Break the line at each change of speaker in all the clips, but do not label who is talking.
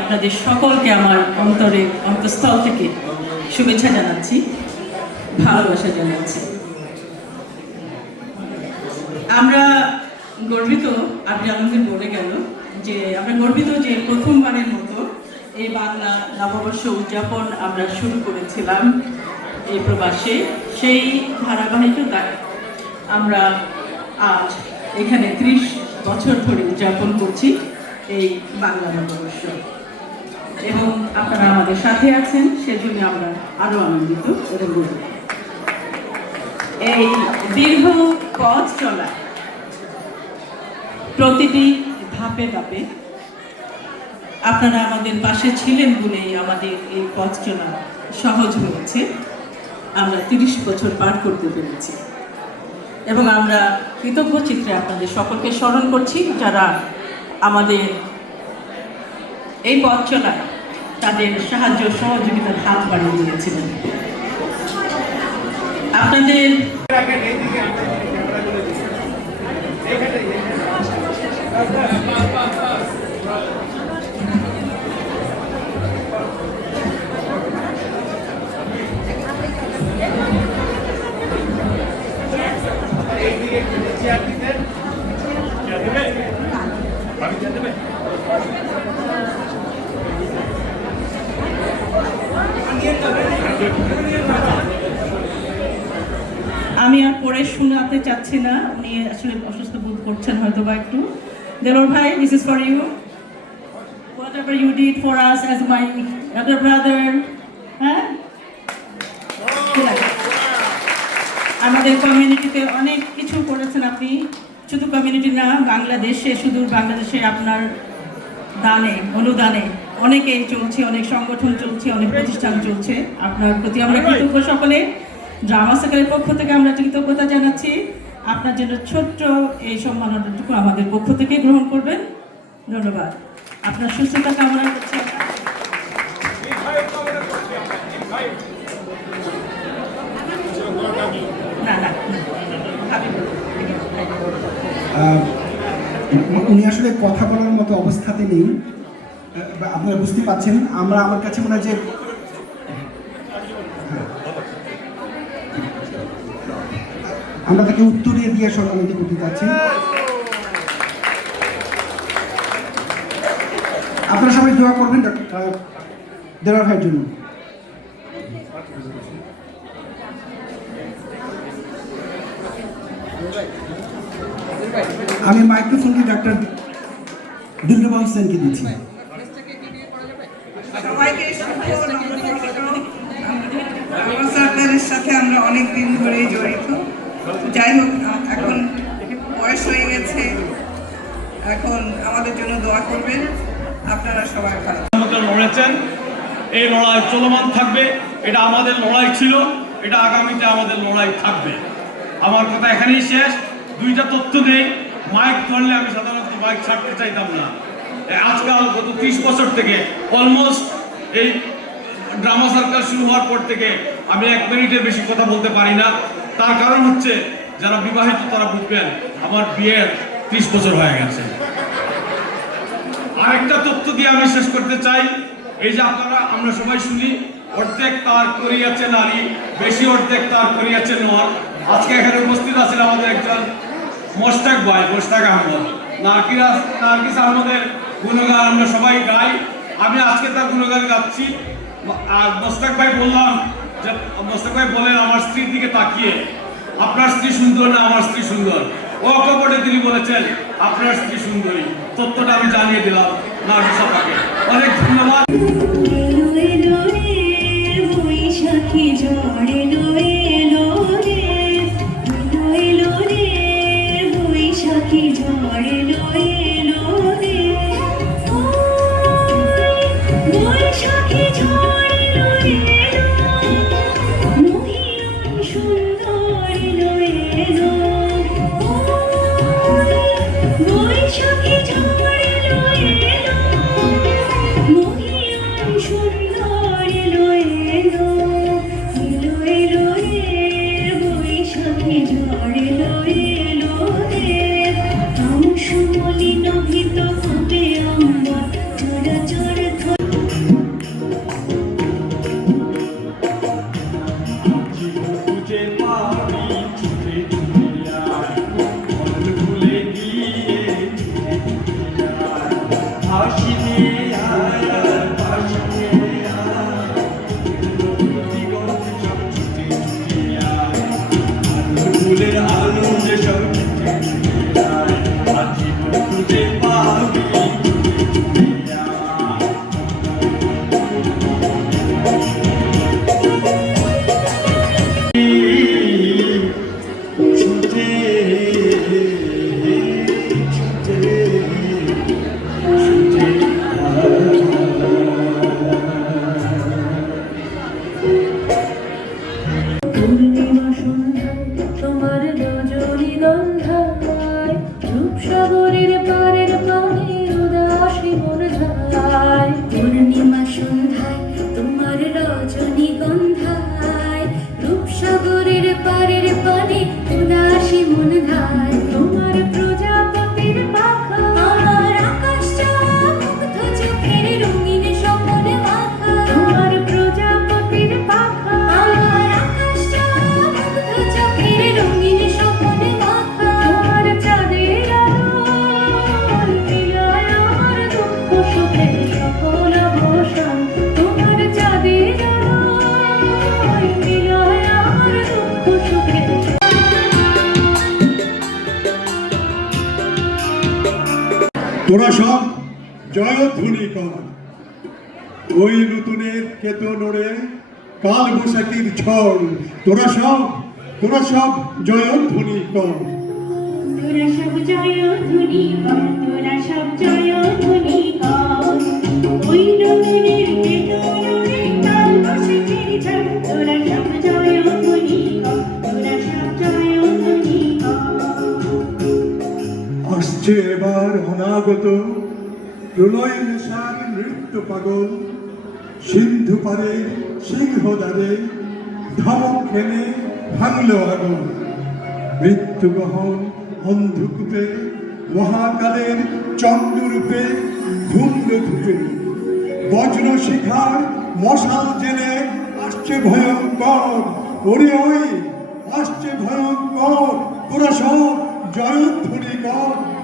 আপনাদের সকলকে আমার অন্তরে, অন্তঃস্থল থেকে শুভেচ্ছা জানাচ্ছি, ভালোবাসা জানাচ্ছি। আমরা গর্বিত, আপনি আলমগীর বলে গেল যে, আমরা গর্বিত যে প্রথমবারের মতো এই বাংলা নববর্ষ উদযাপন আমরা শুরু করেছিলাম এই প্রবাসে। সেই ধারাবাহিকতায় আমরা আজ এখানে ত্রিশ বছর ধরে উদযাপন করছি এই বাংলা নববর্ষ। এবং আপনারা আমাদের সাথে আছেন, সেজন্য আমরা আরও আনন্দিত এবং গর্বিত। এই দীর্ঘ পথ চলা প্রতিটি ধাপে ধাপে আপনারা আমাদের পাশে ছিলেন বলেই আমাদের এই পথ চলা সহজ হয়েছে। আমরা তিরিশ বছর পার করতে পেরেছি। এবং আমরা কৃতজ্ঞ চিত্রে আপনাদের সকলকে স্মরণ করছি, যারা আমাদের এই পথ চলা তাদের সাহায্য সহযোগিতার হাত বাড়িয়ে দিয়েছিলেন। আপনাদের আমি আর পড়ে শোনাতে চাচ্ছি না, উনি আসলে অসুস্থ বোধ করছেন হয়তো বা একটু। দেলোর ভাই this is for you whatever you did for us as my other brother হ্যাঁ আমাদের কমিউনিটিতে অনেক কিছু করেছেন আপনি। শুধু কমিউনিটি না, বাংলাদেশে, শুধু বাংলাদেশে আপনার দানে, অনুদানে অনেকেই চলছে, অনেক সংগঠন চলছে, অনেক প্রতিষ্ঠান চলছে। আপনার প্রতি আমরা কৃতজ্ঞ সকলে। ড্রামা সার্কেলের পক্ষ থেকে আমরা কৃতজ্ঞতা জানাচ্ছি। আপনার জন্য ছোট্ট এই সম্মাননাটুকু আমাদের পক্ষ থেকে গ্রহণ করবেন। ধন্যবাদ। আপনার সুস্থতা কামনা করছি।
উনি আসলে কথা বলার মতো অবস্থাতে নেই। আপনারা বুঝতে পারছেন, আমরা আমার কাছে মনে হয় যে আমরা তাকে উত্তরে দিয়ে সম্মানিত করতে চাচ্ছি। আপনারা সবাই দোয়া করবেন দেওয়ার ভাইয়ের জন্য। আমি মাইক্রোফোনটি ডাক্তার দিলরুবা হোসেনকে দিচ্ছি।
সাথে আমরা অনেক দিন ধরেই জড়িত। যাই হোক এখন বয়স হয়ে গেছে। এখন আমাদের জন্য দোয়া করবেন। আপনারা সবাই ভালো
লড়েছেন। এই লড়াই চলমান থাকবে। এটা আমাদের লড়াই ছিল। এটা আগামীতে আমাদের লড়াই থাকবে। আমার কথা এখানেই শেষ। দুইটা তথ্য নেই মাইক ধরলে আমি সাধারণত মাইক ছাড়তে চাইতাম না। আজকাল গত ত্রিশ বছর থেকে অলমোস্ট এই ড্রামা সার্কাল শুরু হওয়ার পর থেকে আমি এক মিনিটের বেশি কথা বলতে পারি না। তার কারণ হচ্ছে যারা বিবাহিত তারা বুঝবেন আমার বিয়ের ত্রিশ বছর হয়ে গেছে। আরেকটা তথ্য দিয়ে আমি শেষ করতে চাই, এই যে আপনারা, আমরা সবাই শুনি, অর্ধেক তার করিয়াছে নারী, বেশি অর্ধেক তার করিয়াছে নর। আজকে এখানে উপস্থিত আছেন আমাদের একজন মোস্তাক ভাই মোস্তাক আহমদ। নার্কিরাস নার্কিস আহমদের গুণগান আমরা সবাই গাই। আমি আজকে তার গুণগান গাচ্ছি। আর মোস্তাক ভাই বললাম ভাই বলেন, আমার স্ত্রীর দিকে তাকিয়ে। আপনার স্ত্রী সুন্দর না আমার স্ত্রী সুন্দর? ও কপটে তিনি বলেছেন, আপনার স্ত্রী সুন্দরী। তথ্যটা আমি জানিয়ে দিলাম, নার্গিস অনেক ধন্যবাদ।
বৈশাখী ঝড়
সব জয়ধ্বনি কর। ওই নতুনের কেতো নড়ে কাল বৈশাখীর ঝড়। তোরা সব তোরা সব জয়ধ্বনি কর।
তোরা কর, তোরা সব কর।
আসছে এবার অনাগত প্রলয় নেশার নৃত্য পাগল, সিন্ধু পারে সিংহদারে ধমক খেলে ভাঙল আগুন। মৃত্যু গহন অন্ধকূপে, মহাকালের চন্দ্ররূপে ধুম্র ধূপে। বজ্র শিখার মশাল জেনে আসছে ভয়ঙ্কর ওরে ওই আসছে ভয়ঙ্কর তোরা সব জয়ধ্বনি কর।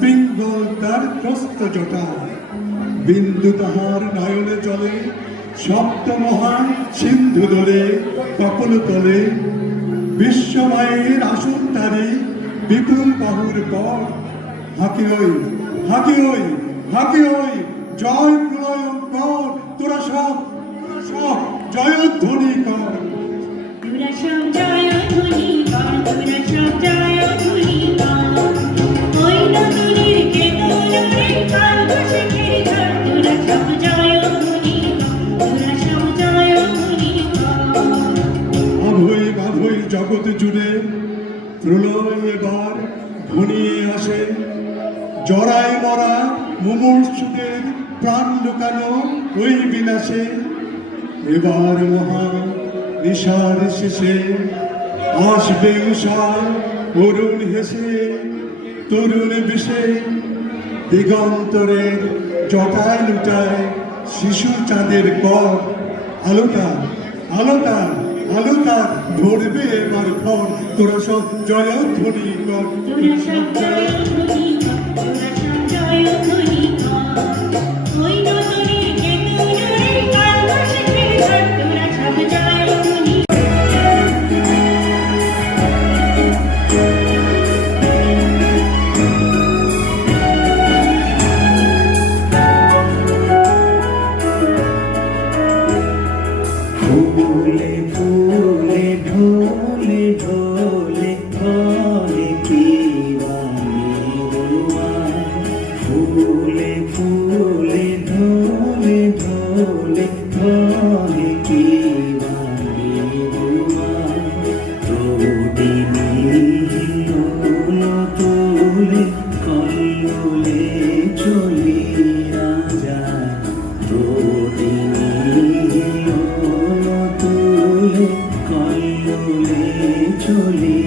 পিঙ্গল তার ত্রস্ত জটা। বিন্দু তাহার নয়নে চলে, সপ্ত মহান সিন্ধু দলে, কপল তলে। বিশ্বময়ের আসন তারে, বিপুল বাহুর পর হাকে ওই হাকে ওই হাকে ওই, জয় প্রলয় কর তোরা সব তোরা সব জয়ধ্বনি কর।
জয়
ঘনিয়ে আসে। জরায় মরা মুমূর্ষুদের প্রাণ লুকানো ওই বিনাশে এবার মহা নিশার শেষে আসবে উষা, অরুণ হেসে তরুণ বিষে। দিগন্তরের জটায় লুটায় শিশু চাঁদের কর আলোটা আলোটা আলোটা ধরবে এবার ঘর তোরা সব জয়ধ্বনি কর।
ফুলে ফুলে ঢোলে ঢোলে ঢোলে ফুলে ফুলে ঢোলে ঢোলে ঢোলে তুলে কল্লোলে চলিয়া তুলে কল্লোলে চলিয়া